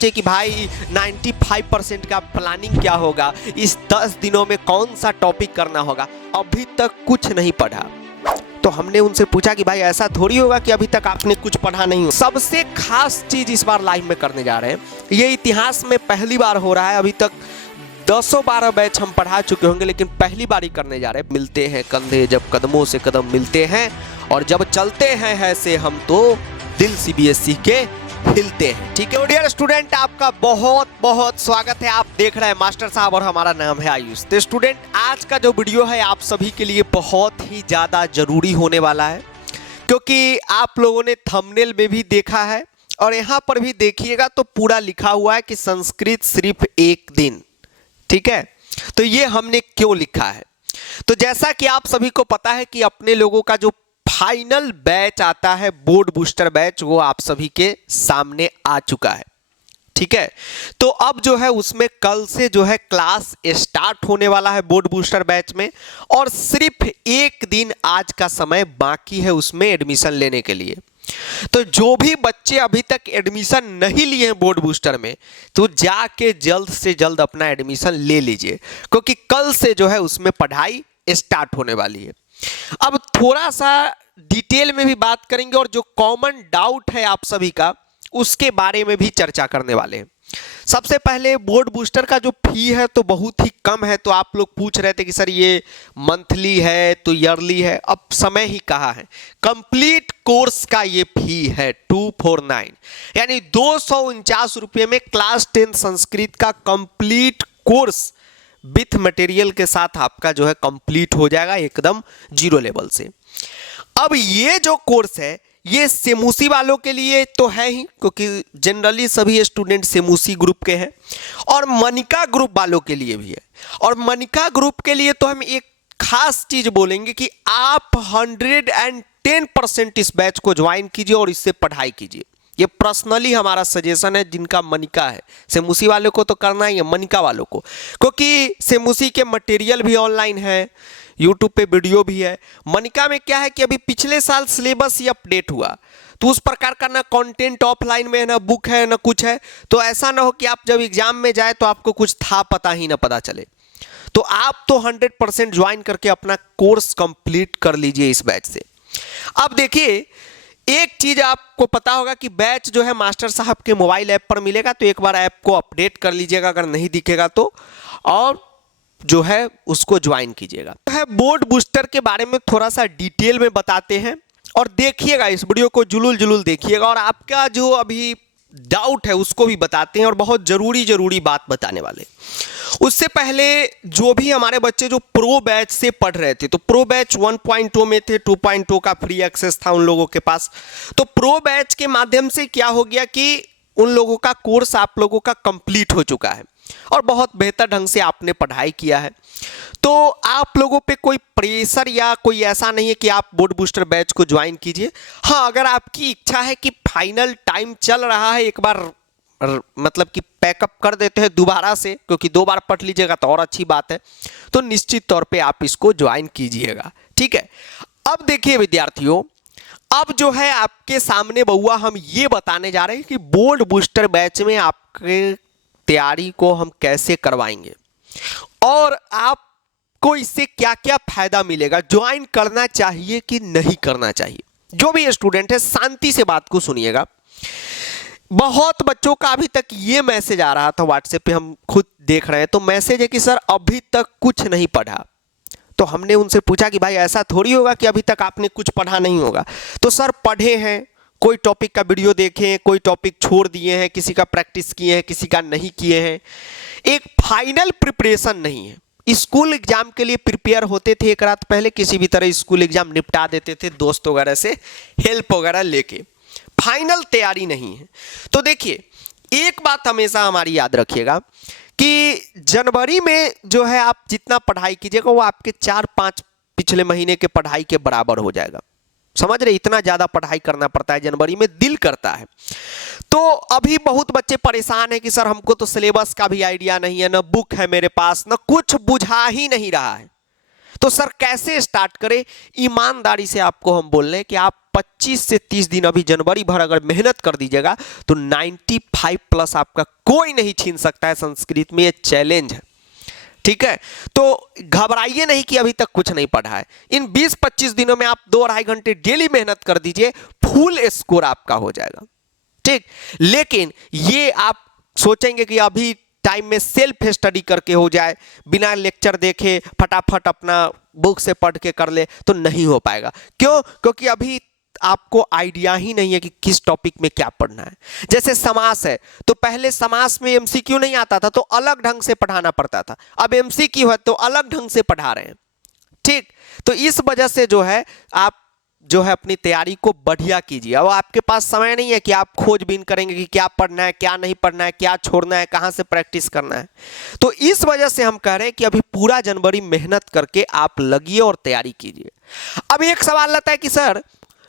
सोचे कि भाई 95% का प्लानिंग क्या होगा, इस 10 दिनों में कौन सा टॉपिक करना होगा, अभी तक कुछ नहीं पढ़ा। तो हमने उनसे पूछा कि भाई ऐसा थोड़ी होगा कि अभी तक आपने कुछ पढ़ा नहीं हो। सबसे खास चीज इस बार लाइव में करने जा रहे हैं, ये इतिहास में पहली बार हो रहा है। अभी तक 10-12 बैच हम पढ़ा चुके होंगे, लेकिन पहली बार ही करने जा रहे हैं। मिलते हैं कंधे जब कदमों से कदम मिलते हैं, और जब चलते हैं ऐसे हम तो दिल सीबीएसई के हिलते हैं। ठीक है डियर स्टूडेंट, आपका बहुत बहुत स्वागत है। आप देख रहे हैं मास्टर साहब और हमारा नाम है आयुष। तो स्टूडेंट, आज का जो वीडियो है आप सभी के लिए बहुत ही ज़्यादा जरूरी होने वाला है, क्योंकि आप लोगों ने थंबनेल में भी देखा है और यहाँ पर भी देखिएगा तो पूरा लिखा हुआ है कि संस्कृत सिर्फ एक दिन। ठीक है, तो ये हमने क्यों लिखा है? तो जैसा कि आप सभी को पता है कि अपने लोगों का जो फाइनल बैच आता है, बोर्ड बूस्टर बैच, वो आप सभी के सामने आ चुका है। ठीक है, तो अब जो है उसमें कल से जो है क्लास स्टार्ट होने वाला है बोर्ड बूस्टर बैच में, और सिर्फ एक दिन आज का समय बाकी है उसमें एडमिशन लेने के लिए। तो जो भी बच्चे अभी तक एडमिशन नहीं लिए हैं बोर्ड बूस्टर में, तो जाके जल्द से जल्द अपना एडमिशन ले लीजिए, क्योंकि कल से जो है उसमें पढ़ाई स्टार्ट होने वाली है। अब थोड़ा सा डिटेल में भी बात करेंगे और जो कॉमन डाउट है आप सभी का उसके बारे में भी चर्चा करने वाले हैं। सबसे पहले बोर्ड बूस्टर का जो फी है तो बहुत ही कम है। तो आप लोग पूछ रहे थे कि सर ये मंथली है तो ईयरली है, अब समय ही कहा है। कंप्लीट कोर्स का ये फी है 249, यानी 249 रुपये में क्लास 10 संस्कृत का कंप्लीट कोर्स विथ मटेरियल के साथ आपका जो है कंप्लीट हो जाएगा एकदम जीरो लेवल से। अब ये जो कोर्स है ये सेमुसी वालों के लिए तो है ही, क्योंकि जनरली सभी स्टूडेंट सेमुसी ग्रुप के हैं, और मनिका ग्रुप वालों के लिए भी है। और मनिका ग्रुप के लिए तो हम एक खास चीज बोलेंगे कि आप 110% इस बैच को ज्वाइन कीजिए और इससे पढ़ाई कीजिए। ये पर्सनली हमारा सजेशन है जिनका मनिका है। सेमुसी वालों को तो करना ही है, मनिका वालों को, क्योंकि सेमुसी के मटेरियल भी ऑनलाइन है, यूट्यूब पे वीडियो भी है। मनिका में क्या है कि अभी पिछले साल सिलेबस ही अपडेट हुआ, तो उस प्रकार का ना कंटेंट ऑफलाइन में है, ना बुक है, ना कुछ है। तो ऐसा ना हो कि आप जब एग्जाम में जाए तो आपको कुछ था पता ही ना पता चले। तो आप तो 100% ज्वाइन करके अपना कोर्स कंप्लीट कर लीजिए इस बैच से। अब देखिए, एक चीज आपको पता होगा कि बैच जो है मास्टर साहब के मोबाइल ऐप पर मिलेगा, तो एक बार ऐप को अपडेट कर लीजिएगा अगर नहीं दिखेगा तो, और जो है उसको ज्वाइन कीजिएगा। तो है बोर्ड बूस्टर के बारे में थोड़ा सा डिटेल में बताते हैं, और देखिएगा इस वीडियो को जुलूल देखिएगा, और आपका जो अभी डाउट है उसको भी बताते हैं, और बहुत जरूरी बात बताने वाले। उससे पहले जो भी हमारे बच्चे जो प्रो बैच से पढ़ रहे थे, तो प्रो बैच 1.0 में थे, 2.0 का फ्री एक्सेस था उन लोगों के पास। तो प्रो बैच के माध्यम से क्या हो गया कि उन लोगों का कोर्स आप लोगों का कंप्लीट हो चुका है, और बहुत बेहतर ढंग से आपने पढ़ाई किया है। तो आप लोगों पे कोई प्रेशर या कोई ऐसा नहीं है कि आप बोर्ड बूस्टर बैच को ज्वाइन कीजिए। हाँ, अगर आपकी इच्छा है कि फाइनल टाइम चल रहा है, एक बार मतलब कि पैकअप कर देते हैं दोबारा से, क्योंकि 2 बार पढ़ लीजिएगा तो और अच्छी बात है, तो निश्चित तौर पे आप इसको ज्वाइन कीजिएगा। ठीक है, अब देखिए विद्यार्थियों, अब जो है आपके सामने बउआ हम ये बताने जा रहे हैं कि बोर्ड बूस्टर बैच में आपके तैयारी को हम कैसे करवाएंगे, और आपको इससे क्या क्या फायदा मिलेगा, ज्वाइन करना चाहिए कि नहीं करना चाहिए। जो भी स्टूडेंट है शांति से बात को सुनिएगा। बहुत बच्चों का अभी तक ये मैसेज आ रहा था व्हाट्सएप पे, हम खुद देख रहे हैं, तो मैसेज है कि सर अभी तक कुछ नहीं पढ़ा। तो हमने उनसे पूछा कि भाई ऐसा थोड़ी होगा कि अभी तक आपने कुछ पढ़ा नहीं होगा। तो सर पढ़े हैं, कोई टॉपिक का वीडियो देखे हैं, कोई टॉपिक छोड़ दिए हैं, किसी का प्रैक्टिस किए हैं, किसी का नहीं किए हैं। एक फाइनल प्रिपरेशन नहीं है। स्कूल एग्जाम के लिए प्रिपेयर होते थे एक रात पहले, किसी भी तरह स्कूल एग्जाम निपटा देते थे दोस्त वगैरह से हेल्प वगैरह लेके। फाइनल तैयारी नहीं है। तो देखिए, एक बात हमेशा हमारी याद रखिएगा कि जनवरी में जो है आप जितना पढ़ाई कीजिएगा वो आपके 4-5 पिछले महीने के पढ़ाई के बराबर हो जाएगा। समझ रहे, इतना ज्यादा पढ़ाई करना पड़ता है जनवरी में, दिल करता है। तो अभी बहुत बच्चे परेशान हैं कि सर हमको तो सिलेबस का भी आइडिया नहीं है, ना बुक है मेरे पास, ना कुछ बुझा ही नहीं रहा है। तो सर कैसे स्टार्ट करें? ईमानदारी से आपको हम बोल रहे हैं कि आप 25 से 30 दिन अभी जनवरी भर अगर मेहनत कर दीजिएगा तो 95 प्लस आपका कोई नहीं छीन सकता है संस्कृत में, ये चैलेंज है। ठीक है, तो घबराइए नहीं कि अभी तक कुछ नहीं पढ़ा है। इन 20-25 दिनों में आप 2-2.5 घंटे डेली मेहनत कर दीजिए, फुल स्कोर आपका हो जाएगा। ठीक, लेकिन ये आप सोचेंगे कि अभी टाइम में सेल्फ स्टडी करके हो जाए, बिना लेक्चर देखे फटाफट अपना बुक से पढ़ के कर ले, तो नहीं हो पाएगा। क्यों? क्योंकि अभी आपको आइडिया ही नहीं है कि किस टॉपिक में क्या पढ़ना है। जैसे समास है, तो पहले समास में एमसीक्यू नहीं आता था तो अलग ढंग से पढ़ाना पड़ता था, अब एमसीक्यू है तो अलग ढंग से पढ़ा रहे हैं। ठीक, तो इस वजह से जो है आप जो है अपनी तैयारी को बढ़िया कीजिए। अब आपके पास समय नहीं है कि आप खोजबीन करेंगे कि क्या पढ़ना है, क्या नहीं पढ़ना है, क्या छोड़ना है, कहाँ से प्रैक्टिस करना है। तो इस वजह से हम कह रहे हैं कि अभी पूरा जनवरी मेहनत करके आप लगिए और तैयारी कीजिए। अब एक सवाल आता है कि सर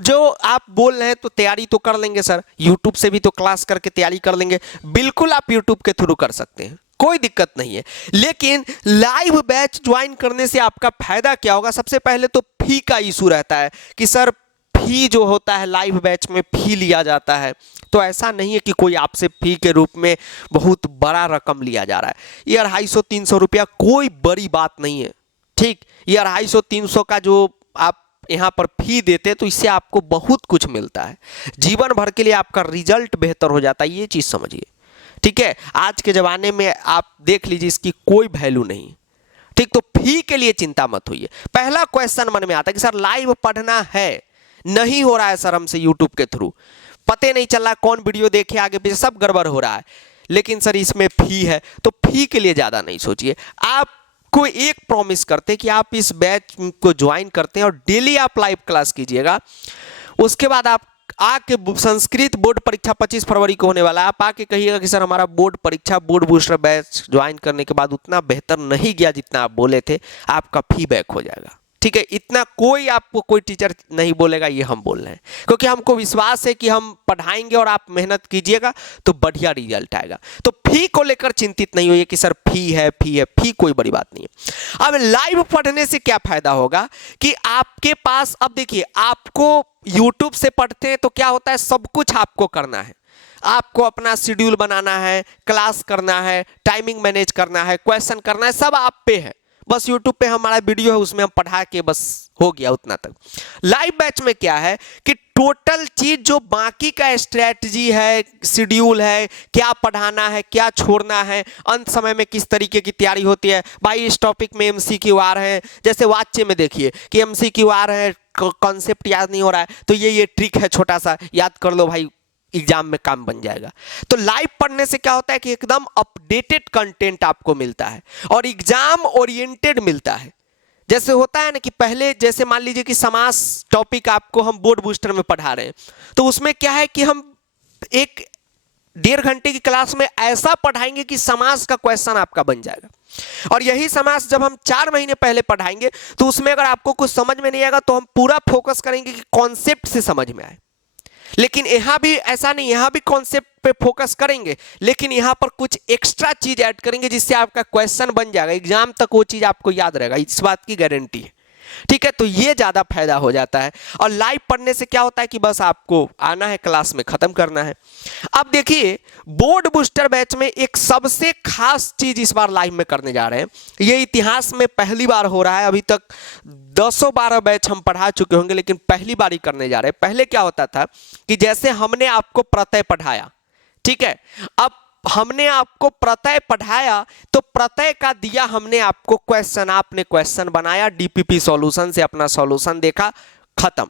जो आप बोल रहे हैं तो तैयारी तो कर लेंगे सर, यूट्यूब से भी तो क्लास करके तैयारी कर लेंगे। बिल्कुल आप यूट्यूब के थ्रू कर सकते हैं, कोई दिक्कत नहीं है, लेकिन लाइव बैच ज्वाइन करने से आपका फायदा क्या होगा? सबसे पहले तो फी का इशू रहता है कि सर फी जो होता है लाइव बैच में फी लिया जाता है। तो ऐसा नहीं है कि कोई आपसे फी के रूप में बहुत बड़ा रकम लिया जा रहा है। ये 250-300 रुपया कोई बड़ी बात नहीं है। ठीक, ये 250-300 का जो आप यहाँ पर फी देते हैं तो इससे आपको बहुत कुछ मिलता है, जीवन भर के लिए आपका रिजल्ट बेहतर हो जाता है, ये चीज़ समझिए। ठीक है, आज के ज़माने में आप देख लीजिए इसकी कोई वैल्यू नहीं। ठीक, तो फी के लिए चिंता मत होइए। पहला क्वेश्चन मन में आता है कि सर लाइव पढ़ना है, नहीं हो रहा है सर हमसे यूट्यूब के थ्रू, पते नहीं चल रहा कौन वीडियो देखे, आगे पीछे सब गड़बड़ हो रहा है, लेकिन सर इसमें फी है। तो फी के लिए ज़्यादा नहीं सोचिए, आप कोई एक प्रॉमिस करते कि आप इस बैच को ज्वाइन करते हैं और डेली आप लाइव क्लास कीजिएगा। उसके बाद आप आके संस्कृत बोर्ड परीक्षा 25 फरवरी को होने वाला है, आप आके कहिएगा कि सर हमारा बोर्ड परीक्षा बोर्ड बूस्टर बैच ज्वाइन करने के बाद उतना बेहतर नहीं गया जितना आप बोले थे, आपका फी बैक हो जाएगा। ठीक है, इतना कोई आपको कोई टीचर नहीं बोलेगा, ये हम बोल रहे हैं, क्योंकि हमको विश्वास है कि हम पढ़ाएंगे और आप मेहनत कीजिएगा तो बढ़िया रिजल्ट आएगा। तो फी को लेकर चिंतित नहीं होइए कि सर फी है, फी कोई बड़ी बात नहीं है। अब लाइव पढ़ने से क्या फायदा होगा कि आपके पास, अब देखिए आपको यूट्यूब से पढ़ते हैं तो क्या होता है, सब कुछ आपको करना है, आपको अपना शेड्यूल बनाना है, क्लास करना है, टाइमिंग मैनेज करना है, क्वेश्चन करना है, सब आप पे है। बस YouTube पे हमारा वीडियो है, उसमें हम पढ़ा के बस हो गया उतना तक। लाइव बैच में क्या है कि टोटल चीज जो बाकी का स्ट्रेटजी है, शेड्यूल है, क्या पढ़ाना है, क्या छोड़ना है, अंत समय में किस तरीके की तैयारी होती है। भाई इस टॉपिक में MCQ आ रहे हैं, जैसे वाच्य में देखिए कि MCQ आ रहे हैं, कॉन्सेप्ट याद नहीं हो रहा है, तो ये ट्रिक है, छोटा सा याद कर लो भाई, एग्जाम में काम बन जाएगा। तो लाइव पढ़ने से क्या होता है कि एकदम अपडेटेड कंटेंट आपको मिलता है और एग्जाम ओरिएंटेड मिलता है। जैसे होता है ना कि पहले जैसे मान लीजिए कि समास टॉपिक आपको हम बोर्ड बूस्टर में पढ़ा रहे हैं, तो उसमें क्या है कि हम 1-1.5 घंटे की क्लास में ऐसा पढ़ाएंगे कि समास का क्वेश्चन आपका बन जाएगा। और यही समास जब हम 4 महीने पहले पढ़ाएंगे तो उसमें अगर आपको कुछ समझ में नहीं आएगा तो हम पूरा फोकस करेंगे कि कॉन्सेप्ट से समझ में आए। लेकिन यहाँ भी ऐसा नहीं, यहाँ भी कॉन्सेप्ट पे फोकस करेंगे, लेकिन यहाँ पर कुछ एक्स्ट्रा चीज ऐड करेंगे जिससे आपका क्वेश्चन बन जाएगा, एग्जाम तक वो चीज आपको याद रहेगा, इस बात की गारंटी है। ठीक है, तो ये ज्यादा फायदा हो जाता है। और लाइव पढ़ने से क्या होता है कि बस आपको आना है, क्लास में खत्म करना है। अब देखिए बोर्ड बूस्टर बैच में एक सबसे खास चीज इस बार लाइव में करने जा रहे हैं, ये इतिहास में पहली बार हो रहा है। अभी तक 10-12 बैच हम पढ़ा चुके होंगे, लेकिन पहली बार ही करने जा रहे हैं। पहले क्या होता था कि जैसे हमने आपको प्रत्यय पढ़ाया, ठीक है, अब हमने आपको प्रत्यय पढ़ाया तो प्रत्यय का दिया हमने आपको क्वेश्चन, आपने क्वेश्चन बनाया, DPP सॉल्यूशन से अपना सॉल्यूशन देखा, खत्म।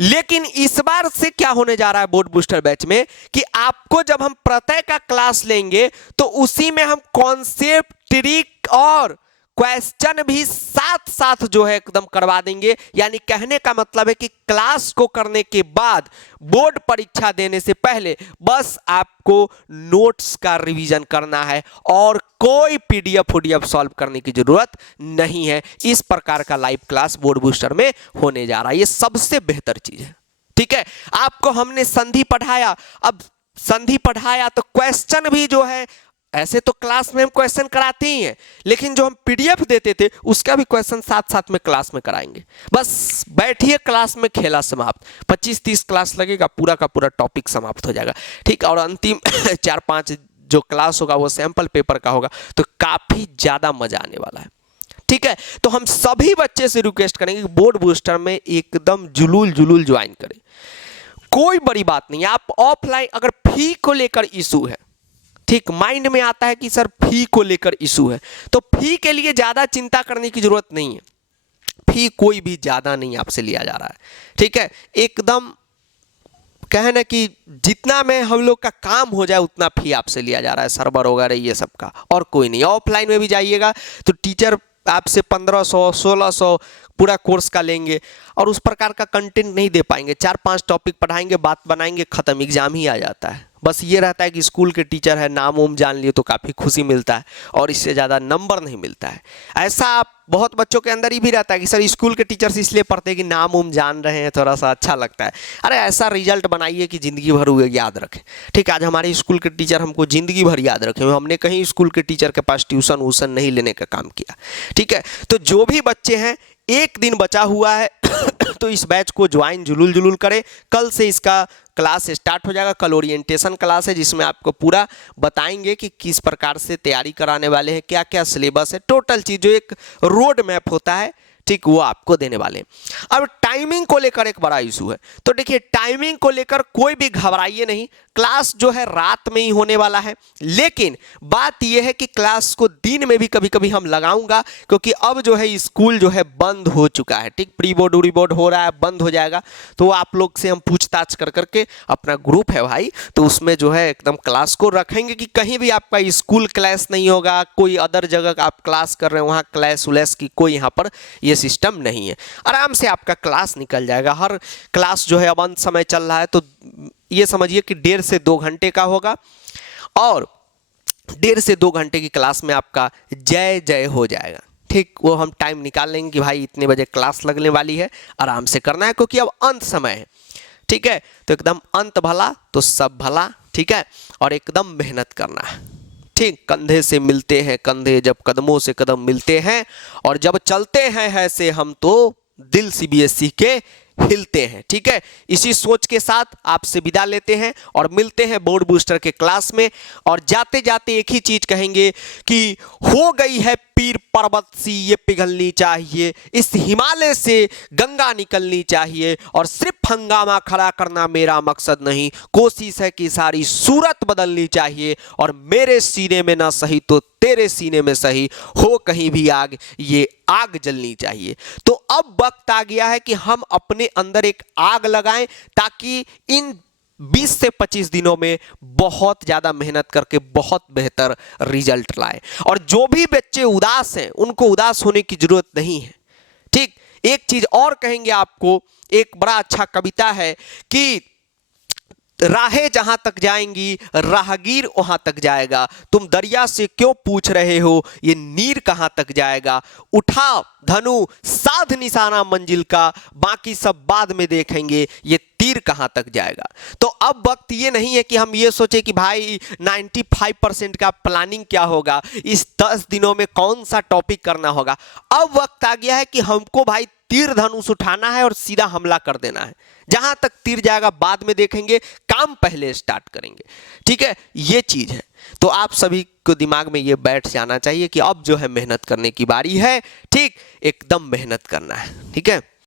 लेकिन इस बार से क्या होने जा रहा है बोर्ड बूस्टर बैच में कि आपको जब हम प्रत्यय का क्लास लेंगे तो उसी में हम कॉन्सेप्ट, ट्रिक और क्वेश्चन भी साथ साथ जो है एकदम करवा देंगे। यानी कहने का मतलब है कि क्लास को करने के बाद बोर्ड परीक्षा देने से पहले बस आपको नोट्स का रिवीजन करना है और कोई PDF सॉल्व करने की जरूरत नहीं है। इस प्रकार का लाइव क्लास बोर्ड बूस्टर में होने जा रहा है, ये सबसे बेहतर चीज है। ठीक है, आपको हमने संधि पढ़ाया, अब संधि पढ़ाया तो क्वेश्चन भी जो है ऐसे तो क्लास में हम क्वेश्चन कराते ही हैं, लेकिन जो हम पीडीएफ देते थे उसका भी क्वेश्चन साथ साथ में क्लास में कराएंगे। बस बैठिए क्लास में, खेला समाप्त। 25-30 क्लास लगेगा, पूरा का पूरा टॉपिक समाप्त हो जाएगा। ठीक, और अंतिम 4-5 जो क्लास होगा वो सैंपल पेपर का होगा, तो काफ़ी ज़्यादा मजा आने वाला है। ठीक है, तो हम सभी बच्चे से रिक्वेस्ट करेंगे कि बोर्ड बूस्टर में एकदम जुलूल ज्वाइन करें। कोई बड़ी बात नहीं, आप ऑफलाइन अगर फी को लेकर इशू है, ठीक, माइंड में आता है कि सर फी को लेकर इशू है, तो फी के लिए ज़्यादा चिंता करने की जरूरत नहीं है। फी कोई भी ज़्यादा नहीं आपसे लिया जा रहा है। ठीक है, एकदम कहे ना कि जितना में हम लोग का काम हो जाए उतना फी आपसे लिया जा रहा है, सर्वर वगैरह ये सब का, और कोई नहीं। ऑफलाइन में भी जाइएगा तो टीचर आपसे 1500-1600 पूरा कोर्स का लेंगे और उस प्रकार का कंटेंट नहीं दे पाएंगे। 4-5 टॉपिक पढ़ाएंगे, बात बनाएंगे, ख़त्म, एग्जाम ही आ जाता है। बस ये रहता है कि स्कूल के टीचर है, नाम उम जान लिए तो काफ़ी खुशी मिलता है, और इससे ज़्यादा नंबर नहीं मिलता है। ऐसा आप बहुत बच्चों के अंदर ही भी रहता है कि सर स्कूल के टीचर से इसलिए पढ़ते हैं कि नाम उम जान रहे हैं, थोड़ा सा अच्छा लगता है। अरे ऐसा रिजल्ट बनाइए कि ज़िंदगी भर हुए याद रखें। ठीक, आज हमारे स्कूल के टीचर हमको ज़िंदगी भर याद रखें। हमने कहीं स्कूल के टीचर के पास ट्यूशन वूशन नहीं लेने का काम किया। ठीक है, तो जो भी बच्चे हैं, एक दिन बचा हुआ है तो इस बैच को ज्वाइन जुलूल करें। कल से इसका क्लास स्टार्ट हो जाएगा। कल ओरिएंटेशन क्लास है जिसमें आपको पूरा बताएंगे कि किस प्रकार से तैयारी कराने वाले हैं, क्या क्या सिलेबस है, टोटल चीज़ जो एक रोड मैप होता है, ठीक, वो आपको देने वाले हैं। अब टाइमिंग को लेकर एक बड़ा इशू है, तो देखिए टाइमिंग को लेकर कोई भी घबराइए नहीं। क्लास जो है रात में ही होने वाला है, लेकिन बात यह है कि क्लास को दिन में भी कभी कभी हम लगाऊंगा, क्योंकि अब जो है स्कूल जो है बंद हो चुका है। ठीक, प्री बोर्ड उरी बोर्ड हो रहा है, बंद हो जाएगा, तो आप लोग से हम पूछताछ कर करके, अपना ग्रुप है भाई, तो उसमें जो है एकदम क्लास को रखेंगे कि कहीं भी आपका स्कूल क्लास नहीं होगा, कोई अदर जगह आप क्लास कर रहे हैं वहाँ क्लास उलैस की कोई यहाँ पर ये सिस्टम नहीं है। आराम से आपका क्लास निकल जाएगा। हर क्लास जो है अब अंत समय चल रहा है, तो ये समझिए कि 1.5 से 2 घंटे का होगा, और 1.5 से 2 घंटे की क्लास में आपका जय जय हो जाएगा। ठीक, वो हम टाइम निकाल लेंगे कि भाई इतने बजे क्लास लगने वाली है, आराम से करना है, क्योंकि अब अंत समय है। ठीक है, तो एकदम अंत भला तो सब भला। ठीक है, और एकदम मेहनत करना है। ठीक, कंधे से मिलते हैं कंधे, जब कदमों से कदम मिलते हैं, और जब चलते हैं ऐसे हम तो दिल सीबीएसई के हिलते हैं। ठीक है, इसी सोच के साथ आपसे विदा लेते हैं और मिलते हैं बोर्ड बूस्टर के क्लास में। और जाते जाते एक ही चीज कहेंगे कि हो गई है पीर पर्वत सी ये पिघलनी चाहिए, इस हिमालय से गंगा निकलनी चाहिए, और सिर्फ हंगामा खड़ा करना मेरा मकसद नहीं, कोशिश है कि सारी सूरत बदलनी चाहिए, और मेरे सीने में ना सही तो तेरे सीने में सही हो कहीं भी आग, ये आग जलनी चाहिए। तो अब वक्त आ गया है कि हम अपने अंदर एक आग लगाएं, ताकि इन 20 से 25 दिनों में बहुत ज़्यादा मेहनत करके बहुत बेहतर रिजल्ट लाएं। और जो भी बच्चे उदास हैं उनको उदास होने की जरूरत नहीं है। ठीक, एक चीज और कहेंगे आपको, एक बड़ा अच्छा कविता है कि राहें जहां तक जाएंगी राहगीर वहां तक जाएगा, तुम दरिया से क्यों पूछ रहे हो ये नीर कहां तक जाएगा, उठा धनु साध निशाना मंजिल का, बाकी सब बाद में देखेंगे ये तीर कहां तक जाएगा। तो अब वक्त ये नहीं है कि हम ये सोचे कि भाई 95% का प्लानिंग क्या होगा, इस 10 दिनों में कौन सा टॉपिक करना होगा। अब वक्त आ गया है कि हमको भाई तीर धनुष उठाना है और सीधा हमला कर देना है। जहां तक तीर जाएगा बाद में देखेंगे, काम पहले स्टार्ट करेंगे। ठीक है, ये चीज है। तो आप सभी को दिमाग में ये बैठ जाना चाहिए कि अब जो है मेहनत करने की बारी है। ठीक, एकदम मेहनत करना है। ठीक है।